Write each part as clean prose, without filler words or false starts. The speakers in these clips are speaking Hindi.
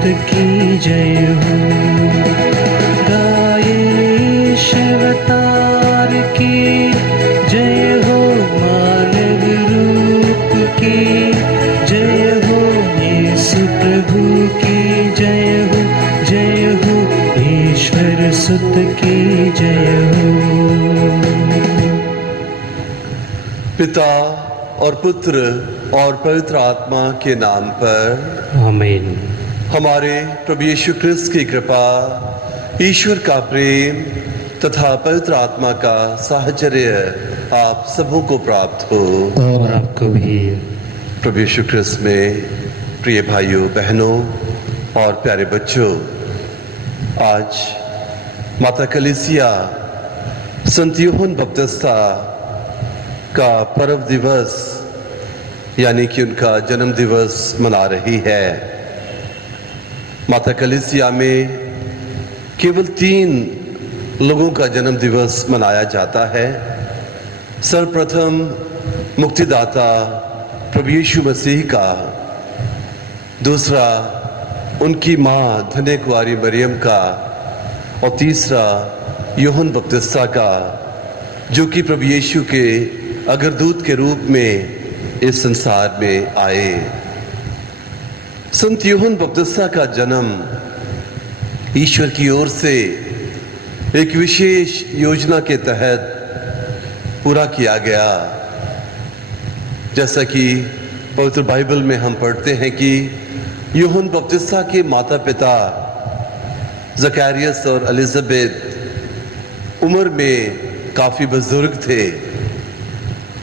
सुत की जय हो। गाये शिव अवतार की जय हो, मानव रूप की जय हो, यीशु प्रभु की जय हो, जय हो, ईश्वर सुत की जय हो। पिता और पुत्र और पवित्र आत्मा के नाम पर आमीन। हमारे प्रभु यीशु क्रिस्त की कृपा, ईश्वर का प्रेम तथा पवित्र आत्मा का साहचर्य आप सबों को प्राप्त हो। और आपको भी। प्रभु यीशु क्रिस्त में प्रिय भाइयों बहनों और प्यारे बच्चों, आज माता कलीसिया संत यूहन्ना बपतिस्ता का पर्व दिवस यानी कि उनका जन्म दिवस मना रही है। माता कलीसिया में केवल 3 लोगों का जन्म दिवस मनाया जाता है। सर्वप्रथम मुक्तिदाता प्रभु यीशु मसीह का, दूसरा उनकी माँ धन्य कुंवारी मरियम का, और तीसरा यूहन्ना बपतिस्ता का, जो कि प्रभु यीशु के अग्रदूत के रूप में इस संसार में आए। संत यूहन्ना बपतिस्ता का जन्म ईश्वर की ओर से एक विशेष योजना के तहत पूरा किया गया। जैसा कि पवित्र बाइबल में हम पढ़ते हैं कि यूहन्ना बपतिस्ता के माता पिता ज़करियास और एलिज़ाबेथ उम्र में काफ़ी बुजुर्ग थे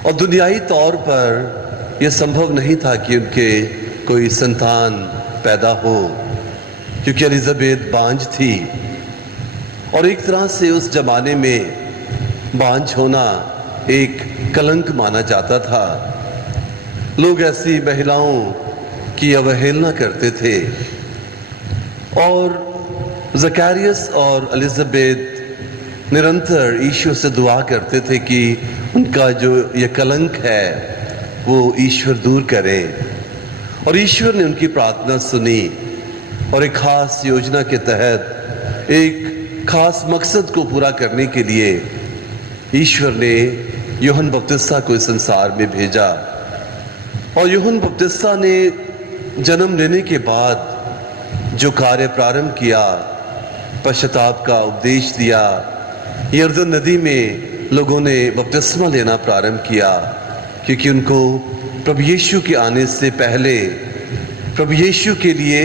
और दुनियाई तौर पर यह संभव नहीं था कि उनके कोई संतान पैदा हो, क्योंकि एलिज़ाबेथ बांझ थी और एक तरह से उस जमाने में बांझ होना एक कलंक माना जाता था। लोग ऐसी महिलाओं की अवहेलना करते थे और ज़करियास और एलिज़ाबेथ निरंतर ईश्वर से दुआ करते थे कि उनका जो ये कलंक है वो ईश्वर दूर करे। और ईश्वर ने उनकी प्रार्थना सुनी और एक खास योजना के तहत एक खास मकसद को पूरा करने के लिए ईश्वर ने यूहन्ना बपतिस्ता को इस संसार में भेजा। और यूहन्ना बपतिस्ता ने जन्म लेने के बाद जो कार्य प्रारंभ किया, पश्चाताप का उपदेश दिया, यरदन नदी में लोगों ने बपतिस्मा लेना प्रारंभ किया, क्योंकि उनको प्रभु यीशु के आने से पहले प्रभु यीशु के लिए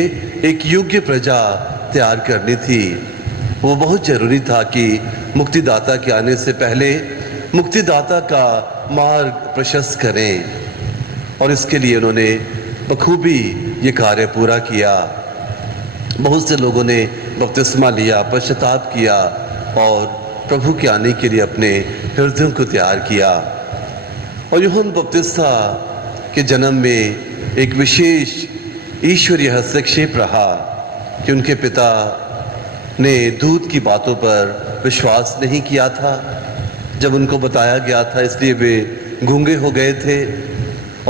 एक योग्य प्रजा तैयार करनी थी। वो बहुत जरूरी था कि मुक्तिदाता के आने से पहले मुक्तिदाता का मार्ग प्रशस्त करें, और इसके लिए उन्होंने बखूबी ये कार्य पूरा किया। बहुत से लोगों ने बपतिस्मा लिया, पश्चाताप किया और प्रभु के आने के लिए अपने हृदयों को तैयार किया। और यूहन्ना बपतिस्ता के जन्म में एक विशेष ईश्वरीय हस्तक्षेप रहा कि उनके पिता ने दूत की बातों पर विश्वास नहीं किया था। जब उनको बताया गया था इसलिए वे गूंगे हो गए थे।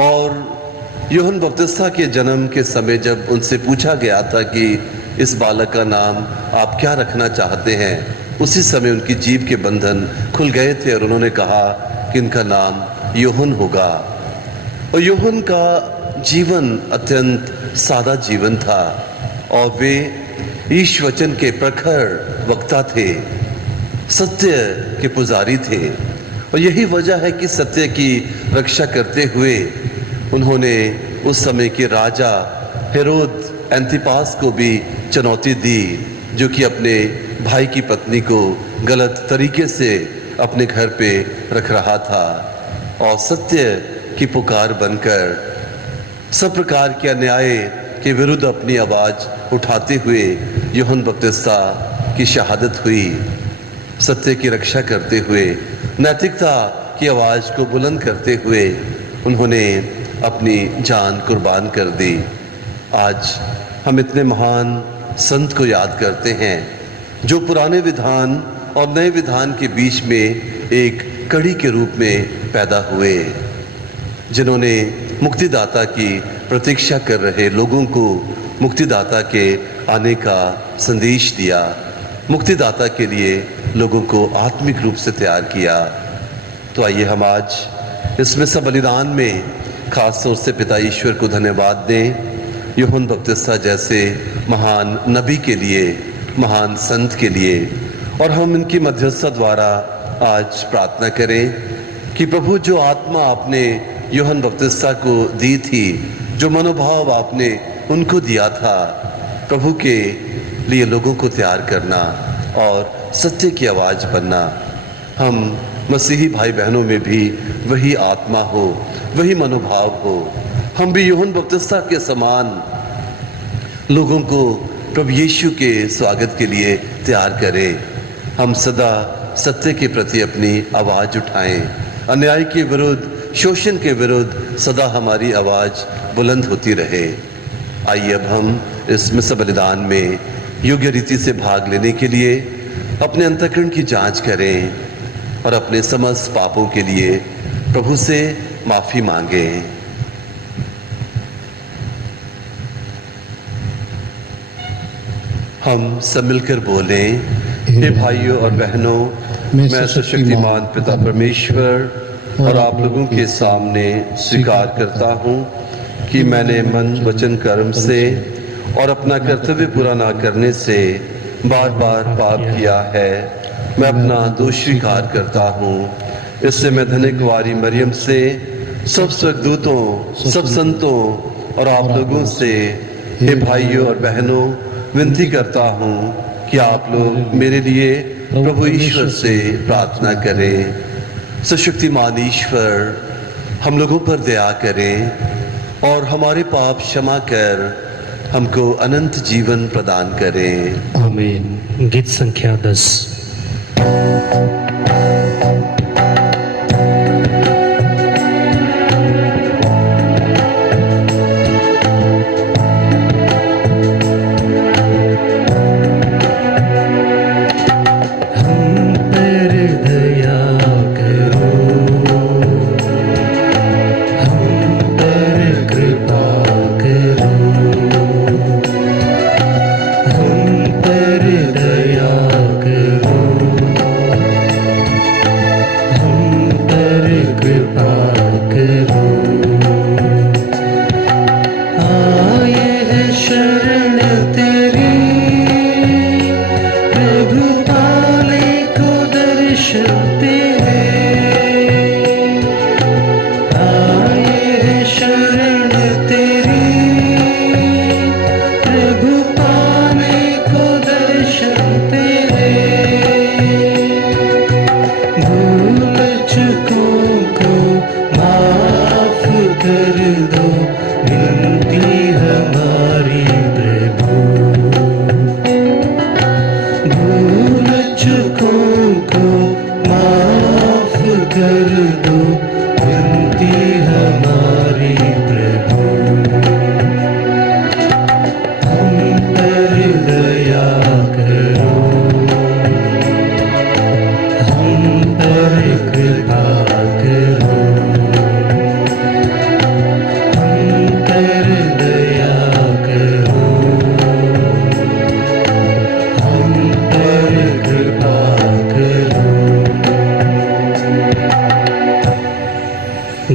और यूहन्ना बपतिस्ता के जन्म के समय जब उनसे पूछा गया था कि इस बालक का नाम आप क्या रखना चाहते हैं, उसी समय उनकी जीभ के बंधन खुल गए थे और उन्होंने कहा कि इनका नाम यूहन्ना होगा। और यूहन्ना का जीवन अत्यंत सादा जीवन था और वे ईश वचन के प्रखर वक्ता थे, सत्य के पुजारी थे। और यही वजह है कि सत्य की रक्षा करते हुए उन्होंने उस समय के राजा हेरोद एंतिपास को भी चुनौती दी, जो कि अपने भाई की पत्नी को गलत तरीके से अपने घर पे रख रहा था। और सत्य की पुकार बनकर सब प्रकार के अन्याय के विरुद्ध अपनी आवाज़ उठाते हुए यूहन्ना बपतिस्ता की शहादत हुई। सत्य की रक्षा करते हुए, नैतिकता की आवाज़ को बुलंद करते हुए उन्होंने अपनी जान कुर्बान कर दी। आज हम इतने महान संत को याद करते हैं जो पुराने विधान और नए विधान के बीच में एक कड़ी के रूप में पैदा हुए, जिन्होंने मुक्तिदाता की प्रतीक्षा कर रहे लोगों को मुक्तिदाता के आने का संदेश दिया, मुक्तिदाता के लिए लोगों को आत्मिक रूप से तैयार किया। तो आइए हम आज इस मिसा बलिदान में खास तौर से पिता ईश्वर को धन्यवाद दें, यूहन्ना बपतिस्ता जैसे महान नबी के लिए, महान संत के लिए, और हम इनकी मध्यस्थता द्वारा आज प्रार्थना करें कि प्रभु जो आत्मा आपने यूहन्ना बपतिस्ता को दी थी, जो मनोभाव आपने उनको दिया था, प्रभु के लिए लोगों को तैयार करना और सत्य की आवाज़ बनना, हम मसीही भाई बहनों में भी वही आत्मा हो, वही मनोभाव हो। हम भी यूहन्ना बपतिस्ता के समान लोगों को प्रभु यीशु के स्वागत के लिए तैयार करें। हम सदा सत्य के प्रति अपनी आवाज़ उठाएं, अन्याय के विरुद्ध, शोषण के विरुद्ध सदा हमारी आवाज़ बुलंद होती रहे। आइए अब हम इस मिसा बलिदान में योग्य रीति से भाग लेने के लिए अपने अंतःकरण की जांच करें और अपने समस्त पापों के लिए प्रभु से माफ़ी मांगें। हम सब मिलकर बोलें, हे भाइयों और बहनों, मैं सशक्तिमान पिता परमेश्वर और आप लोगों के सामने स्वीकार करता हूँ कि मैंने मन, वचन, कर्म से और अपना कर्तव्य पूरा ना करने से बार बार पाप किया है। मैं अपना दोष स्वीकार करता हूँ। इससे मैं धन्य कुंवारी मरियम से, सब स्वर्गदूतों, सब संतों और आप लोगों से, हे भाइयों और बहनों, विनती करता हूँ कि आप लोग मेरे लिए प्रभु ईश्वर से प्रार्थना करें। सशक्तिमान ईश्वर हम लोगों पर दया करें और हमारे पाप क्षमा कर हमको अनंत जीवन प्रदान करें। आमीन। गीत संख्या 10।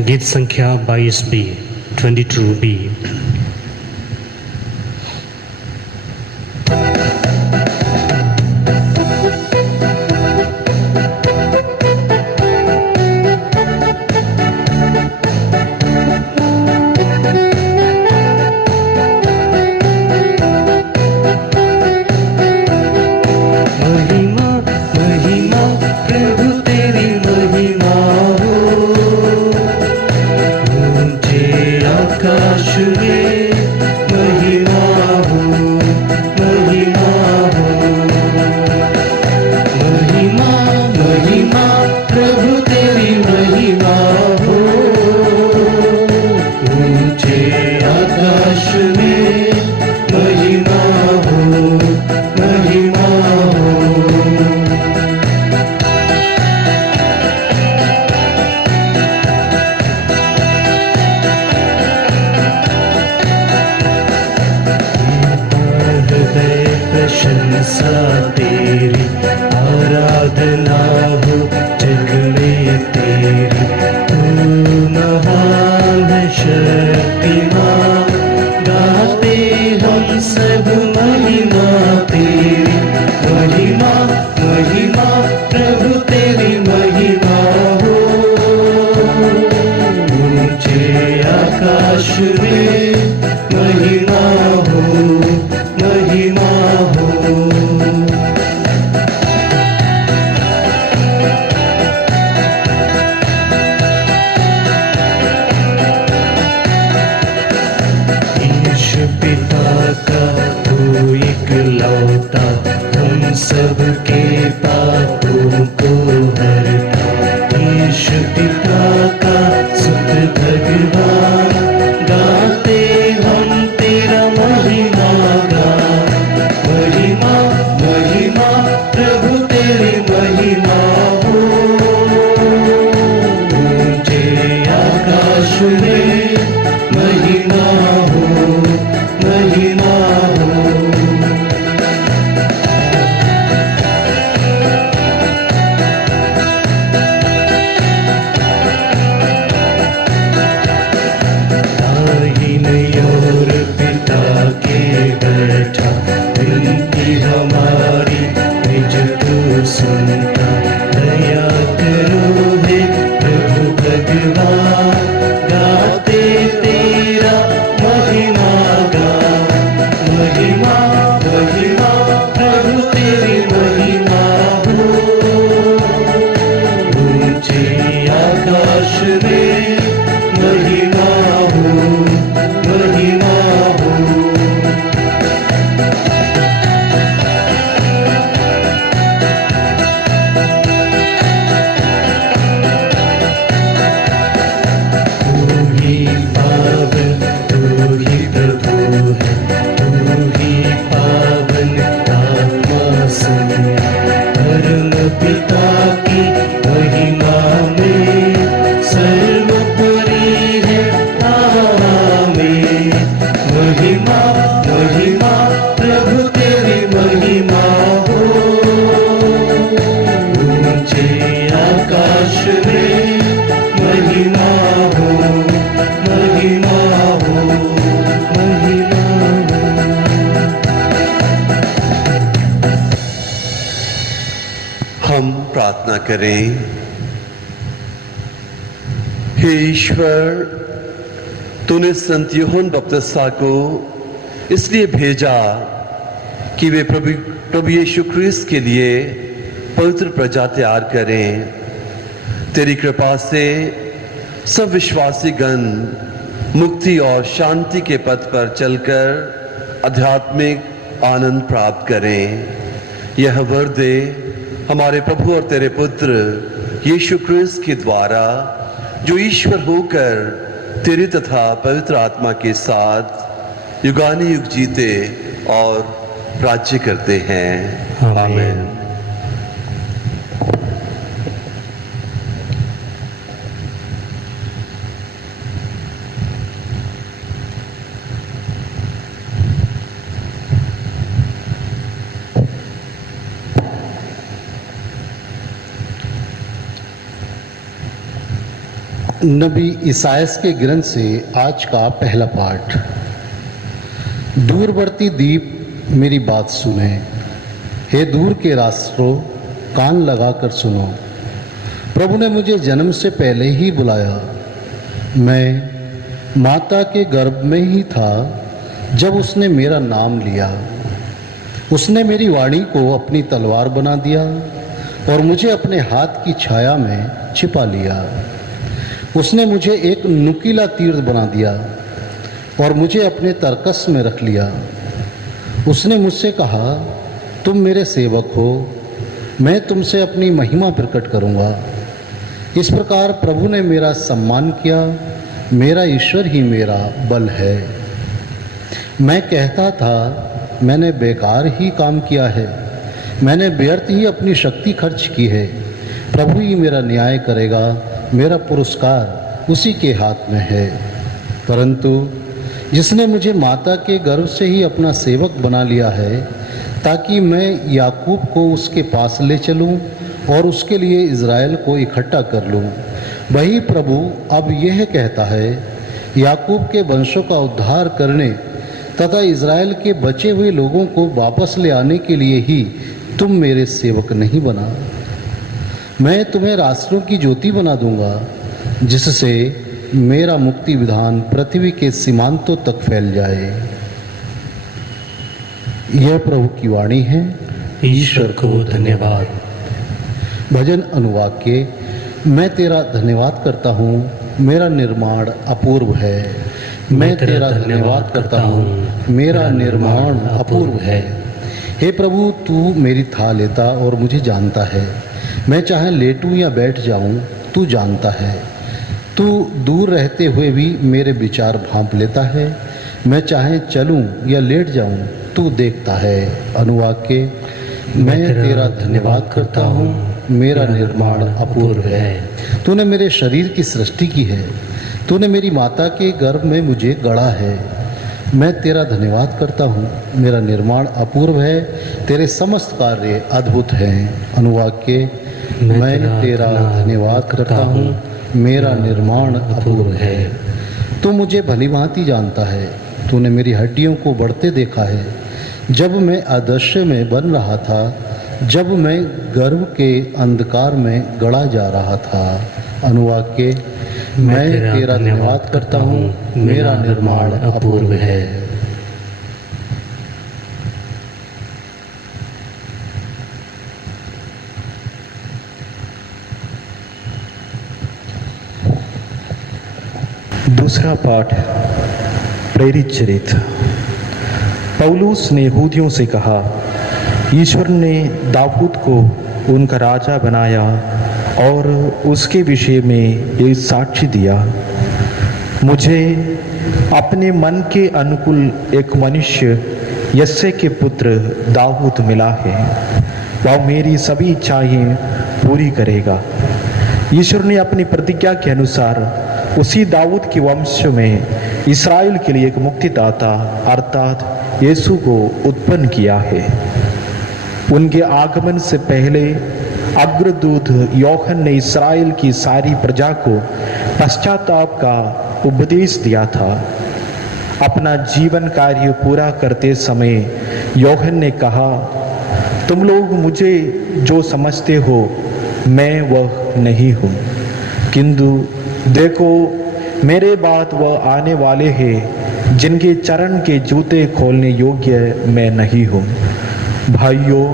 गीत संख्या 22B 22B। आकाश में प्रार्थना करें। हे ईश्वर, तूने संत यूहन्ना बपतिस्मा को इसलिए भेजा कि वे प्रभु यीशु क्रिस्त के लिए पवित्र प्रजा तैयार करें। तेरी कृपा से सब विश्वासी गण मुक्ति और शांति के पथ पर चलकर आध्यात्मिक आनंद प्राप्त करें। यह वर दे हमारे प्रभु और तेरे पुत्र यीशु क्रिस्त के द्वारा, जो ईश्वर होकर तेरे तथा पवित्र आत्मा के साथ युगानुयुग जीते और राज्य करते हैं। आमीन। नबी इसायास के ग्रंथ से आज का पहला पाठ। दूरवर्ती द्वीप मेरी बात सुने, हे दूर के राष्ट्रों कान लगाकर सुनो। प्रभु ने मुझे जन्म से पहले ही बुलाया, मैं माता के गर्भ में ही था जब उसने मेरा नाम लिया। उसने मेरी वाणी को अपनी तलवार बना दिया और मुझे अपने हाथ की छाया में छिपा लिया। उसने मुझे एक नुकीला तीर बना दिया और मुझे अपने तरकस में रख लिया। उसने मुझसे कहा, तुम मेरे सेवक हो, मैं तुमसे अपनी महिमा प्रकट करूंगा। इस प्रकार प्रभु ने मेरा सम्मान किया, मेरा ईश्वर ही मेरा बल है। मैं कहता था, मैंने बेकार ही काम किया है, मैंने व्यर्थ ही अपनी शक्ति खर्च की है। प्रभु ही मेरा न्याय करेगा, मेरा पुरस्कार उसी के हाथ में है। परंतु जिसने मुझे माता के गर्भ से ही अपना सेवक बना लिया है, ताकि मैं याकूब को उसके पास ले चलूं और उसके लिए इज़राइल को इकट्ठा कर लूं, वही प्रभु अब यह कहता है, याकूब के वंशों का उद्धार करने तथा इज़राइल के बचे हुए लोगों को वापस ले आने के लिए ही तुम मेरे सेवक नहीं बना। मैं तुम्हें राष्ट्रों की ज्योति बना दूंगा, जिससे मेरा मुक्ति विधान पृथ्वी के सीमांतों तक फैल जाए। यह प्रभु की वाणी है। ईश्वर को धन्यवाद। भजन अनुवाक्य। मैं तेरा धन्यवाद करता हूँ, मेरा निर्माण अपूर्व है। मैं तेरा धन्यवाद करता हूँ, मेरा निर्माण अपूर्व है। हे प्रभु, तू मेरी था लेता और मुझे जानता है। मैं चाहे लेटूं या बैठ जाऊं, तू जानता है। तू दूर रहते हुए भी मेरे विचार भांप लेता है। मैं चाहे चलूं या लेट जाऊं, तू देखता है। अनुवाक्य। मैं तेरा धन्यवाद करता हूँ, मेरा निर्माण अपूर्व है। तूने मेरे शरीर की सृष्टि की है, तूने मेरी माता के गर्भ में मुझे गढ़ा है। मैं तेरा धन्यवाद करता हूँ, मेरा निर्माण अपूर्व है, तेरे समस्त कार्य अद्भुत हैं। अनुवाक्य। मैं तेरा धन्यवाद करता हूँ, मेरा निर्माण अपूर्व है। तू मुझे भली भांति जानता है, तूने मेरी हड्डियों को बढ़ते देखा है। जब मैं अदृश्य में बन रहा था, जब मैं गर्भ के अंधकार में गड़ा जा रहा था। अनुवाक्य। मैं तेरा धन्यवाद करता हूँ, मेरा निर्माण अपूर्व है। दूसरा पाठ। प्रेरित चरित्र। पौलुस ने यहूदियों से कहा, ईश्वर ने दाऊद को उनका राजा बनाया और उसके विषय में एक साक्षी दिया। मुझे अपने मन के अनुकूल एक मनुष्य यस्से के पुत्र दाऊद मिला है। वह मेरी सभी इच्छाएं पूरी करेगा। ईश्वर ने अपनी प्रतिज्ञा के अनुसार उसी दाऊद के वंश में इस्राएल के लिए एक मुक्तिदाता अर्थात यीशु को उत्पन्न किया है। उनके आगमन से पहले अग्रदूत यूहन्ना ने इस्राएल की सारी प्रजा को पश्चाताप का उपदेश दिया था। अपना जीवन कार्य पूरा करते समय यूहन्ना ने कहा, तुम लोग मुझे जो समझते हो मैं वह नहीं हूँ, किंतु देखो मेरे बाद वह आने वाले हैं जिनके चरण के जूते खोलने योग्य मैं नहीं हूँ। भाइयों,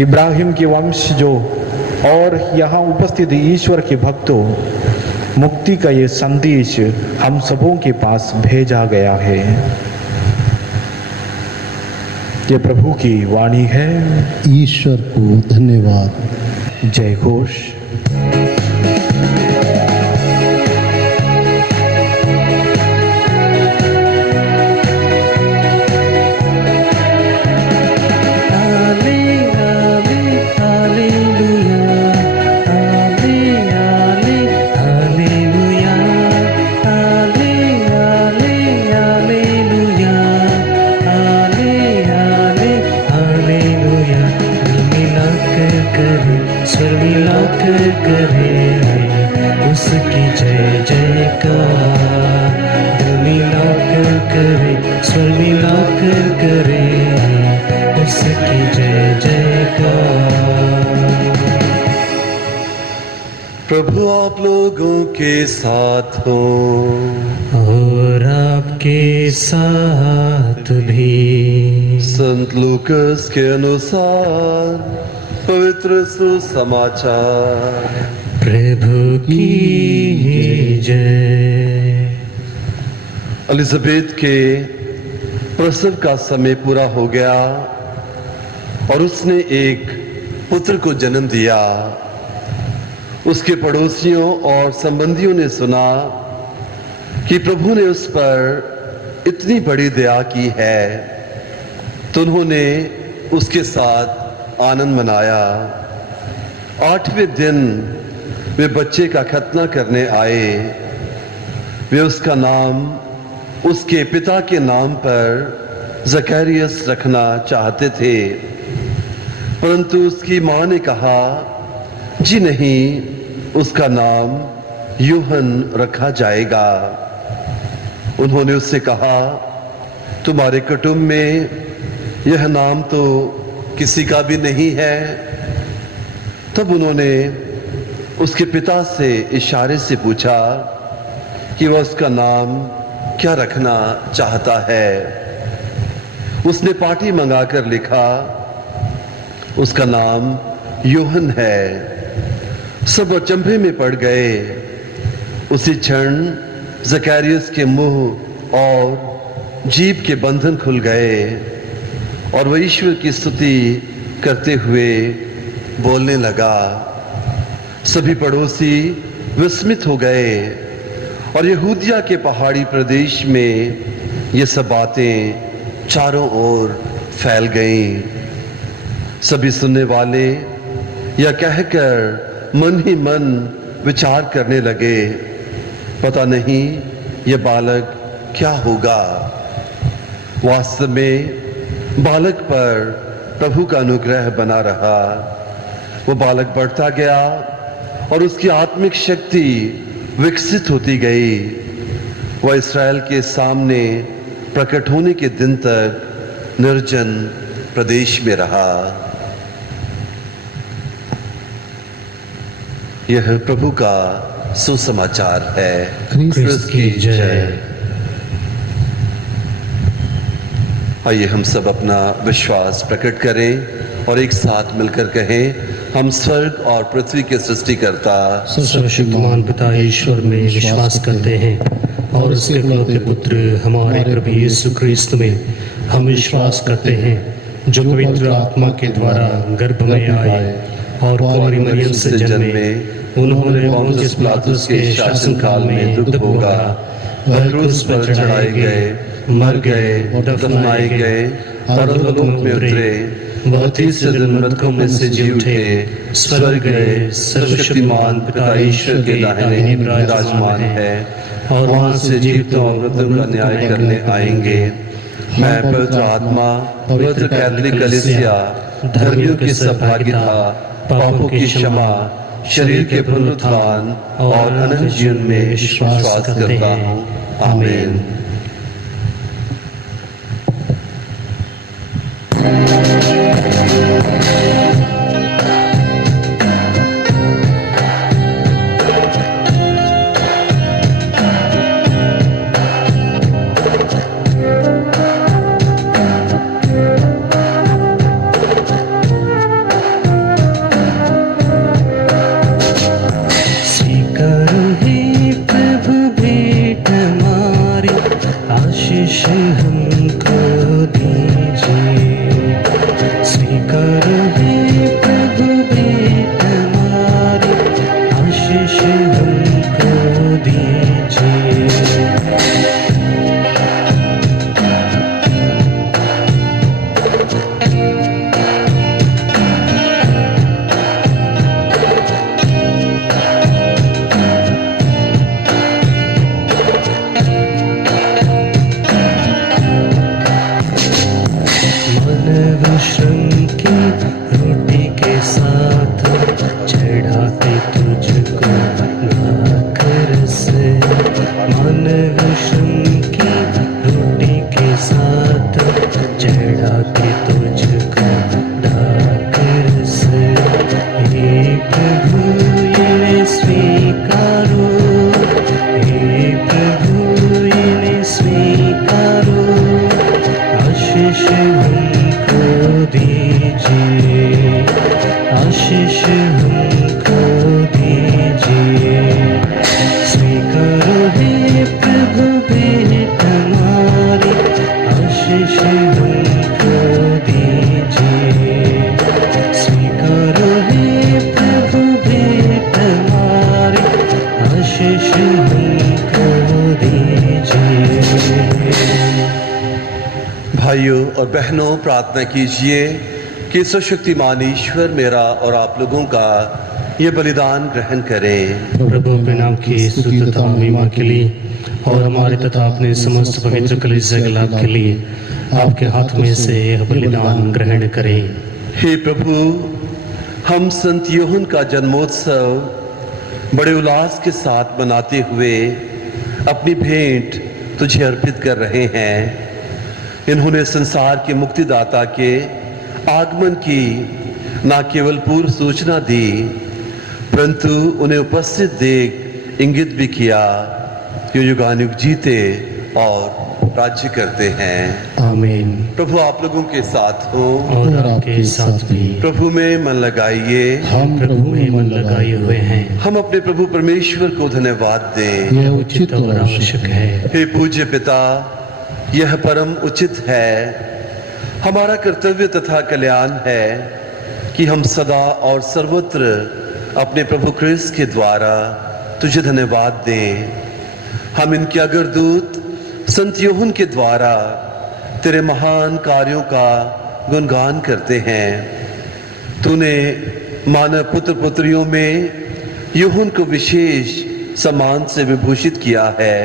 इब्राहिम के वंशजों और यहाँ उपस्थित ईश्वर के भक्तों, मुक्ति का ये संदेश हम सबों के पास भेजा गया है। ये प्रभु की वाणी है। ईश्वर को धन्यवाद। जय घोष। उसकी जय जयकार, दिल मिलाकर करे, स्वर मिलाकर करे, उसकी जय जयकार। प्रभु आप लोगों के साथ हो और आपके साथ भी। संत लूकस के अनुसार पवित्र सुसमाचार। प्रभु की जय। एलिजाबेथ के प्रसव का समय पूरा हो गया और उसने एक पुत्र को जन्म दिया। उसके पड़ोसियों और संबंधियों ने सुना कि प्रभु ने उस पर इतनी बड़ी दया की है, तो उन्होंने उसके साथ आनंद मनाया। 8वें दिन वे बच्चे का खतना करने आए। वे उसका नाम उसके पिता के नाम पर जकरियस रखना चाहते थे, परंतु उसकी मां ने कहा, जी नहीं, उसका नाम यूहन रखा जाएगा। उन्होंने उससे कहा, तुम्हारे कुटुंब में यह नाम तो किसी का भी नहीं है। तब उन्होंने उसके पिता से इशारे से पूछा कि वह उसका नाम क्या रखना चाहता है। उसने पाटी मंगाकर लिखा, उसका नाम यूहन है। सब अचंभे में पड़ गए। उसी क्षण जकरियस के मुंह और जीभ के बंधन खुल गए और वह ईश्वर की स्तुति करते हुए बोलने लगा। सभी पड़ोसी विस्मित हो गए और यहूदिया के पहाड़ी प्रदेश में ये सब बातें चारों ओर फैल गईं। सभी सुनने वाले यह कहकर मन ही मन विचार करने लगे, पता नहीं यह बालक क्या होगा। वास्तव में बालक पर प्रभु का अनुग्रह बना रहा। वो बालक बढ़ता गया और उसकी आत्मिक शक्ति विकसित होती गई। वह इस्राएल के सामने प्रकट होने के दिन तक निर्जन प्रदेश में रहा। यह प्रभु का सुसमाचार है। क्रिस्त की जय। आइए हम सब अपना विश्वास प्रकट करें और एक साथ मिलकर कहें, हम स्वर्ग और पृथ्वी के सृष्टिकर्ता सर्वशक्तिमान पिता ईश्वर में विश्वास करते हैं और उसके इकलौते पुत्र हमारे प्रभु यीशु क्रिस्त में हम विश्वास करते हैं, जो पवित्र आत्मा के द्वारा गर्भ में आए और कुंवारी मरियम से जन्मे। उन्होंने पोंतियुस पिलातुस के शासनकाल में दुख भोगा, वह क्रूस पर चढ़ाए गए, मर गए, दफनाए गए और अधोलोक में उतरे। वह तीसरे दिन मृतकों में से जी उठे, स्वर्ग गए, सर्वशक्तिमान पिता ईश्वर के दाहिने विराजमान है और वहां से जीवितों और मृतकों का न्याय करने आएंगे। मैं पवित्र आत्मा, पवित्र कैथोलिक कलीसिया, धर्मियों की सहभागिता, पापों की क्षमा, शरीर के पुनरुत्थान और अनंत जीवन में विश्वास करता हूँ। आमीन। भाइयों और बहनों, प्रार्थना कीजिए कि सर्वशक्तिमान ईश्वर मेरा और आप लोगों का ये बलिदान ग्रहण करें। प्रभु अपने नाम की स्तुति तथा महिमा के लिए और हमारे तथा अपने समस्त पवित्र कलीसिया के लाभ के लिए आपके हाथ में से यह बलिदान ग्रहण करें। हे प्रभु, हम संत यूहन्ना का जन्मोत्सव बड़े उल्लास के साथ मनाते हुए अपनी भेंट तुझे अर्पित कर रहे हैं। इन्होंने संसार के मुक्तिदाता के आगमन की न केवल पूर्व सूचना दी, परंतु उन्हें उपस्थित देख इंगित भी किया कि युगानुग जीते और राज्य करते हैं। आमीन। प्रभु आप लोगों के साथ हो और आपके साथ भी। प्रभु में मन लगाइए। हम प्रभु में मन लगाए हुए हैं। हम अपने प्रभु परमेश्वर को धन्यवाद दें। यह उचित और आवश्यक है। हे पूज्य पिता, यह परम उचित है, हमारा कर्तव्य तथा कल्याण है कि हम सदा और सर्वत्र अपने प्रभु क्रिस्त के द्वारा तुझे धन्यवाद दें। हम इनके अग्रदूत संत यूहन्ना के द्वारा तेरे महान कार्यों का गुणगान करते हैं। तूने मानव पुत्र पुत्रियों में यूहन्ना को विशेष सम्मान से विभूषित किया है।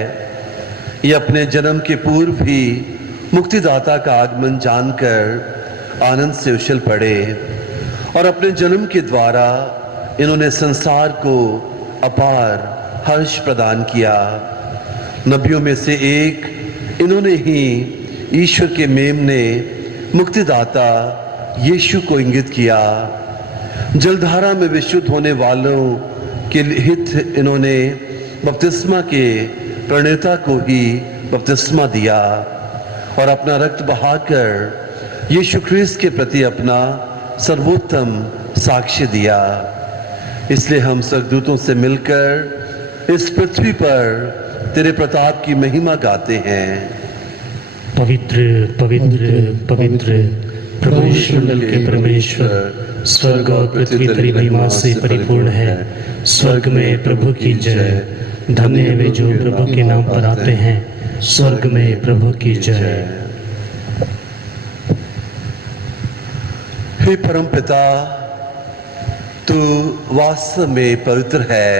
ये अपने जन्म के पूर्व ही मुक्तिदाता का आगमन जानकर आनंद से उछल पड़े और अपने जन्म के द्वारा इन्होंने संसार को अपार हर्ष प्रदान किया। नबियों में से एक इन्होंने ही ईश्वर के मेमने मुक्तिदाता यीशु को इंगित किया। जलधारा में विशुद्ध होने वालों के हित इन्होंने बपतिस्मा के प्रणेता को ही बपतिस्मा दिया और अपना रक्त बहाकर यीशु ख्रीस्त के प्रति अपना सर्वोत्तम साक्ष्य दिया। इसलिए हम स्वर्गदूतों से मिलकर इस पृथ्वी पर तेरे प्रताप की महिमा गाते हैं। पवित्र पवित्र पवित्र प्रभु ईश्वर के परमेश्वर, स्वर्ग और पृथ्वी तेरी महिमा से परिपूर्ण है। स्वर्ग में प्रभु की जय। धन्य वे जो प्रभु के नाम पर आते हैं। स्वर्ग में प्रभु की जय। हे परम पिता, तू वास्तव में पवित्र है,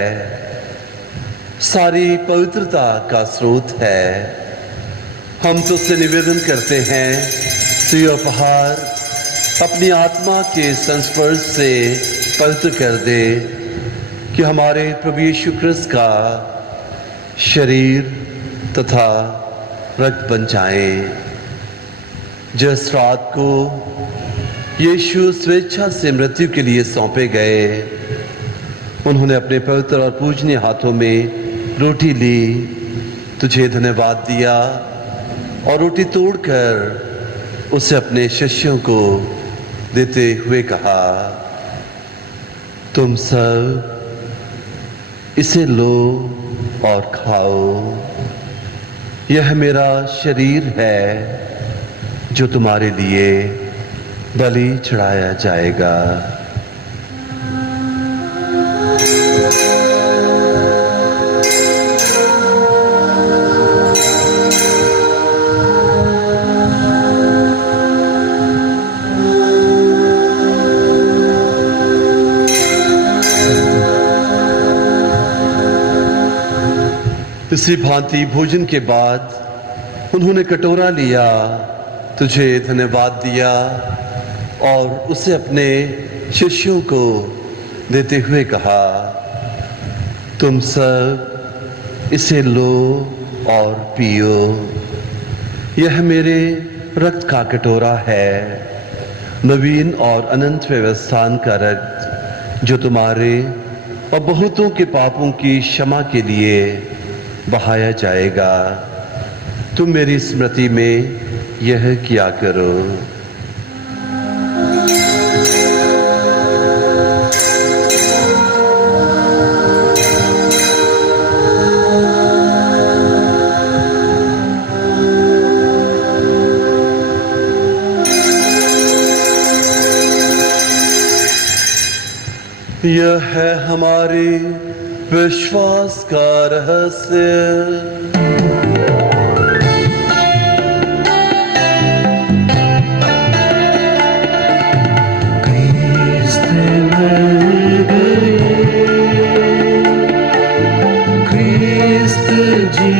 सारी पवित्रता का स्रोत है। हम तुझसे निवेदन करते हैं, तू ये उपहार अपनी आत्मा के संस्पर्श से पवित्र कर दे कि हमारे प्रभु यीशु ख्रिस्त का शरीर तथा रक्त बन जाए। जिस रात को यीशु स्वेच्छा से मृत्यु के लिए सौंपे गए, उन्होंने अपने पवित्र और पूजनीय हाथों में रोटी ली, तुझे धन्यवाद दिया और रोटी तोड़कर उसे अपने शिष्यों को देते हुए कहा, तुम सब इसे लो और खाओ। यह मेरा शरीर है जो तुम्हारे लिए बलि चढ़ाया जाएगा। इसी भांति भोजन के बाद उन्होंने कटोरा लिया, तुझे धन्यवाद दिया और उसे अपने शिष्यों को देते हुए कहा, तुम सब इसे लो और पियो। यह मेरे रक्त का कटोरा है, नवीन और अनंत व्यवस्थान का रक्त, जो तुम्हारे और बहुतों के पापों की क्षमा के लिए बहाया जाएगा। तुम मेरी स्मृति में यह किया करो। यह है हमारे विश्वास का रहस्य। जी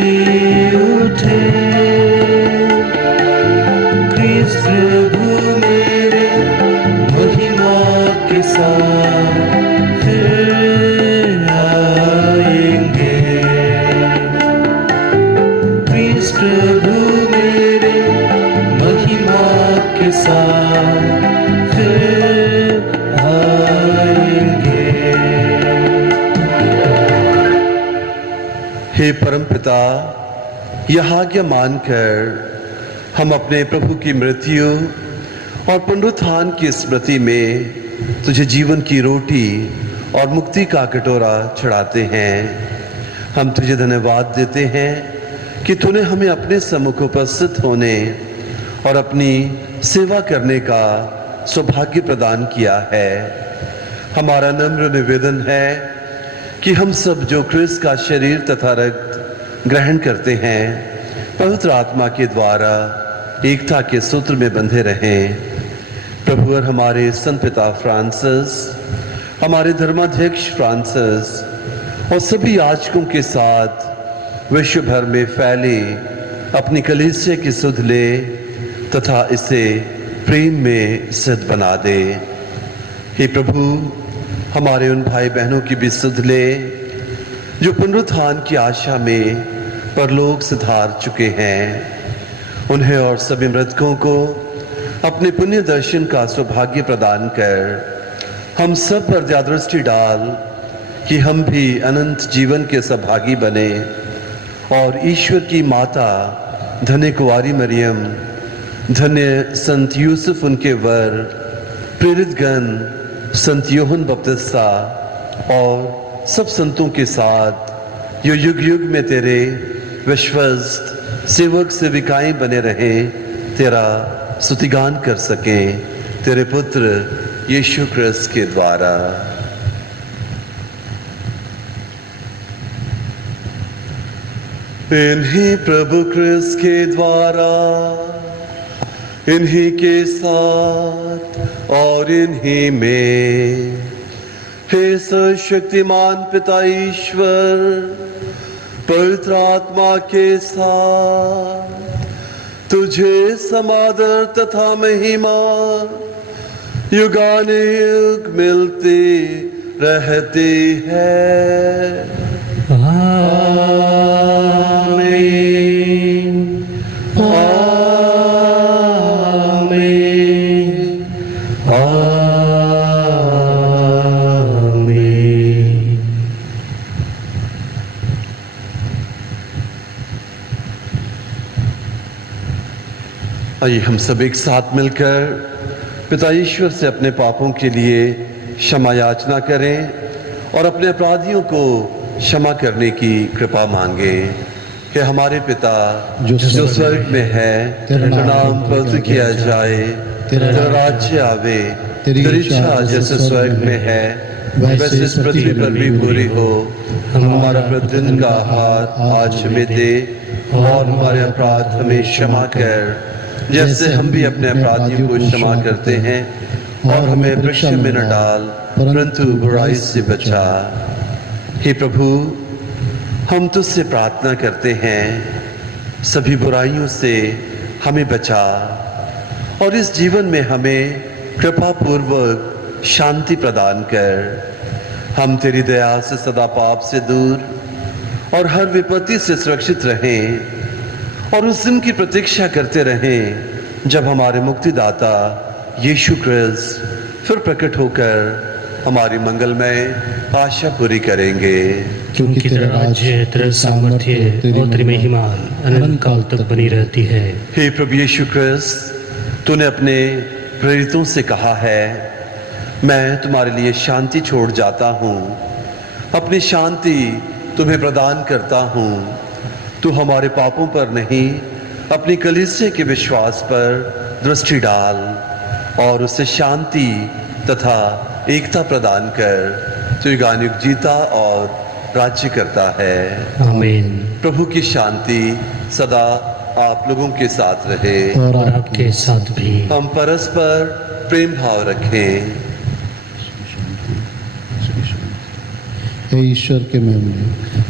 उठे क्रिस्त प्रभु मेरे महिमा के साथ फिर आएंगे। क्रिस्त प्रभु मेरे महिमा के साथ फिर आएंगे। हे परमपिता, यह आज्ञा मानकर हम अपने प्रभु की मृत्यु और पुनरुत्थान की स्मृति में तुझे जीवन की रोटी और मुक्ति का कटोरा चढ़ाते हैं। हम तुझे धन्यवाद देते हैं कि तूने हमें अपने सम्मुख उपस्थित होने और अपनी सेवा करने का सौभाग्य प्रदान किया है। हमारा नम्र निवेदन है कि हम सब जो क्रिस्त का शरीर तथा रक्त ग्रहण करते हैं, पवित्र आत्मा के द्वारा एकता के सूत्र में बंधे रहें। प्रभु और हमारे संत पिता फ्रांसिस, हमारे धर्माध्यक्ष फ्रांसिस और सभी याजकों के साथ विश्व भर में फैले अपनी कलीसिया की सुध ले तथा इसे प्रेम में सिद्ध बना दे। हे प्रभु, हमारे उन भाई बहनों की भी सुध ले जो पुनरुत्थान की आशा में परलोक सिधार चुके हैं। उन्हें और सभी मृतकों को अपने पुण्य दर्शन का सौभाग्य प्रदान कर हम सब पर दयादृष्टि डाल कि हम भी अनंत जीवन के सौभागी बने और ईश्वर की माता धन्य कुंवारी मरियम, धन्य संत यूसुफ उनके वर, प्रेरित गण, संत यूहन्ना बपतिस्ता और सब संतों के साथ जो युग युग में तेरे विश्वस्त सेवक सेविकाएं बने रहें, तेरा स्तुतिगान कर सकें, तेरे पुत्र यीशु क्रिस्त के द्वारा। इन्हीं प्रभु क्रिस्त के द्वारा, इन्हीं के साथ और इन्हीं में, हे सर्वशक्तिमान पिता ईश्वर, पवित्र आत्मा के साथ तुझे समादर तथा महिमा युगानुयुग मिलती रहती है। आमीन। आमीन। आमीन। आइए हम सब एक साथ मिलकर पिता ईश्वर से अपने पापों के लिए क्षमा याचना करें और अपने अपराधियों को क्षमा करने की कृपा मांगे। कि हमारे पिता जो स्वर्ग में है, तेरा नाम पवित्र किया जाए, तेरा राज्य आवे, तेरी इच्छा जैसे स्वर्ग में है वैसे इस पृथ्वी पर भी पूरी हो। हमारा प्रतिदिन का आहार आज हमें दे और हमारे अपराध हमें क्षमा कर जैसे हम भी अपने अपराधियों को क्षमा करते हैं, और हमें परीक्षा में न डाल परंतु बुराई से बचा। हे प्रभु, हम तुझसे प्रार्थना करते हैं, सभी बुराइयों से हमें बचा और इस जीवन में हमें कृपा पूर्वक शांति प्रदान कर। हम तेरी दया से सदा पाप से दूर और हर विपत्ति से सुरक्षित रहें और उस दिन की प्रतीक्षा करते रहें जब हमारे मुक्तिदाता यीशु क्रिस्त फिर प्रकट होकर हमारी मंगलमय आशा पूरी करेंगे। क्योंकि तेरा राज्य, तेरा सामर्थ्य और तेरी महिमा अनंत काल तक बनी रहती है। हे प्रभु यीशु क्रिस्त, तूने अपने प्रेरितों से कहा है, मैं तुम्हारे लिए शांति छोड़ जाता हूँ, अपनी शांति तुम्हें प्रदान करता हूँ। तू हमारे पापों पर नहीं, अपनी कलीसिया के विश्वास पर दृष्टि डाल और उसे शांति तथा एकता प्रदान कर। तू युगानुयुग जीता और राज्य करता है। आमीन। प्रभु की शांति सदा आप लोगों के साथ रहे और आपके साथ भी। हम परस्पर प्रेम भाव रखें। हे ईश्वर के मेमने,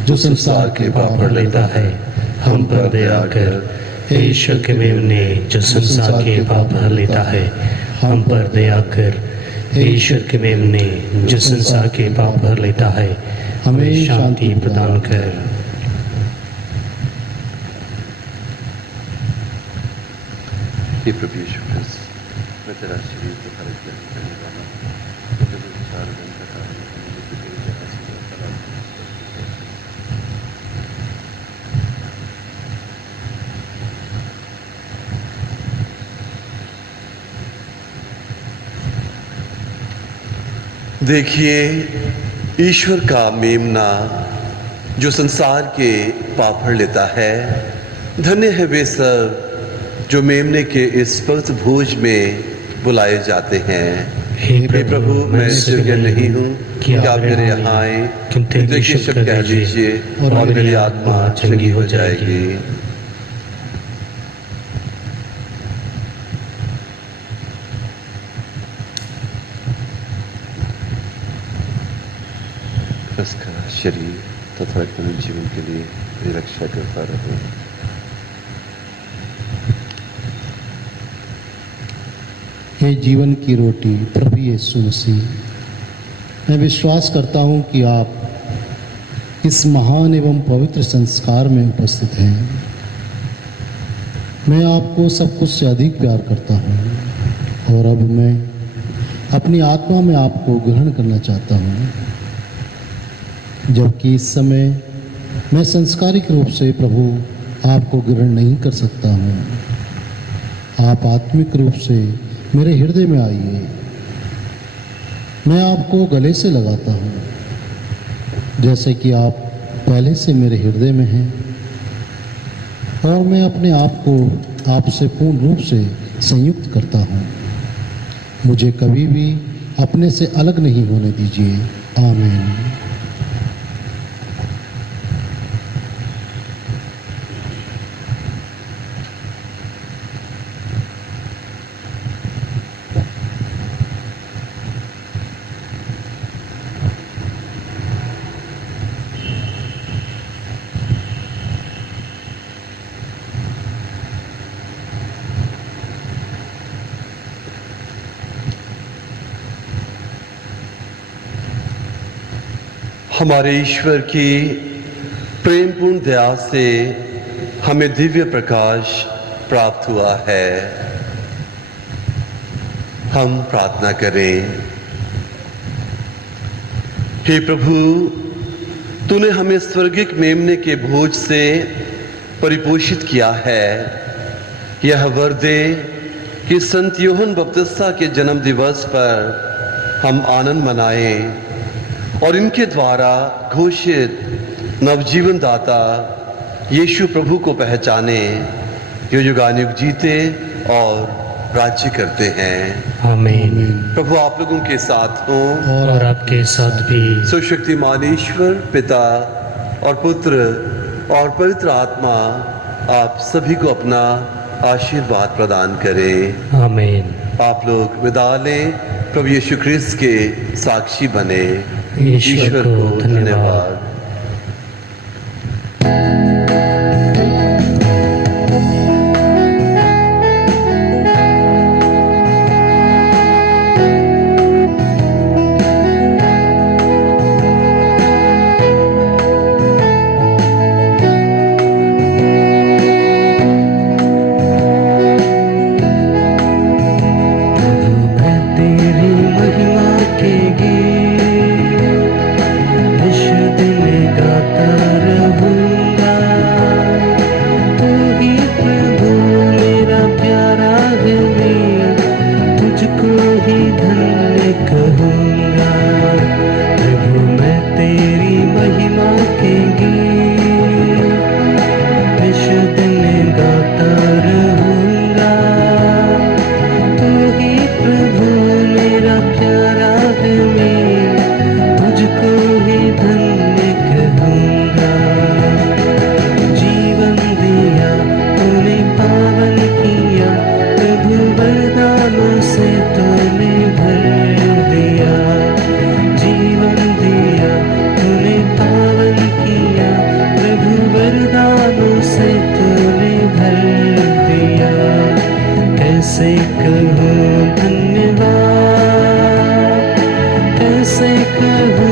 जो संसार के पाप हर लेता है, हम पर दया कर। हे ईश्वर के मेमने, जो संसार के पाप हर लेता है, हम पर दया कर। हे ईश्वर के मेमने, जो संसार के पाप हर लेता है, हमें शांति प्रदान कर। हे प्रभु यीशु ख्रिस्त, मैं तेरा शरीर को खरीद ग्रहण करने वाला हूँ। तो जब विचार ग्रहण का कारण है, मुझे तेरी जगह से फला देखिए ईश्वर का मेमना जो संसार के पाप हर लेता है। धन्य है वे सब जो मेमने के इस पवित्र भोज में बुलाए जाते हैं। हे प्रभु, मैं इस योग्य नहीं हूँ कि आप मेरे यहाँ आए, किंतु एक शब्द कह दीजिए और मेरी आत्मा चंगी हो जाएगी। उसका शरीर तथा आत्मिक जीवन के लिए मेरी रक्षा करता रहे। हे जीवन की रोटी प्रभु यीशु मसीह, मैं विश्वास करता हूँ कि आप इस महान एवं पवित्र संस्कार में उपस्थित हैं। मैं आपको सब कुछ से अधिक प्यार करता हूँ और अब मैं अपनी आत्मा में आपको ग्रहण करना चाहता हूँ, जबकि इस समय मैं संस्कारिक रूप से प्रभु आपको ग्रहण नहीं कर सकता हूँ। आप आत्मिक रूप से मेरे हृदय में आइए। मैं आपको गले से लगाता हूँ, जैसे कि आप पहले से मेरे हृदय में हैं, और मैं अपने आप को आपसे पूर्ण रूप से संयुक्त करता हूँ। मुझे कभी भी अपने से अलग नहीं होने दीजिए। आमीन। हमारे ईश्वर की प्रेमपूर्ण दया से हमें दिव्य प्रकाश प्राप्त हुआ है। हम प्रार्थना करें। हे प्रभु, तूने हमें स्वर्गिक मेमने के भोज से परिपोषित किया है। यह वर दे कि संत यूहन्ना बपतिस्ता के जन्म दिवस पर हम आनंद मनाएं और इनके द्वारा घोषित नवजीवन दाता यीशु प्रभु को पहचाने, जो युगानुयुग जीते और राज्य करते हैं। आमीन। प्रभु आप लोगों के साथ हों और आपके साथ भी। सुशक्तिमान ईश्वर पिता और पुत्र और पवित्र आत्मा आप सभी को अपना आशीर्वाद प्रदान करें। आमीन। आप लोग विदा लें। प्रभु यीशु ख्रिस्त के साक्षी बने। ईश्वर को धन्यवाद। रहूंगा से कहूँ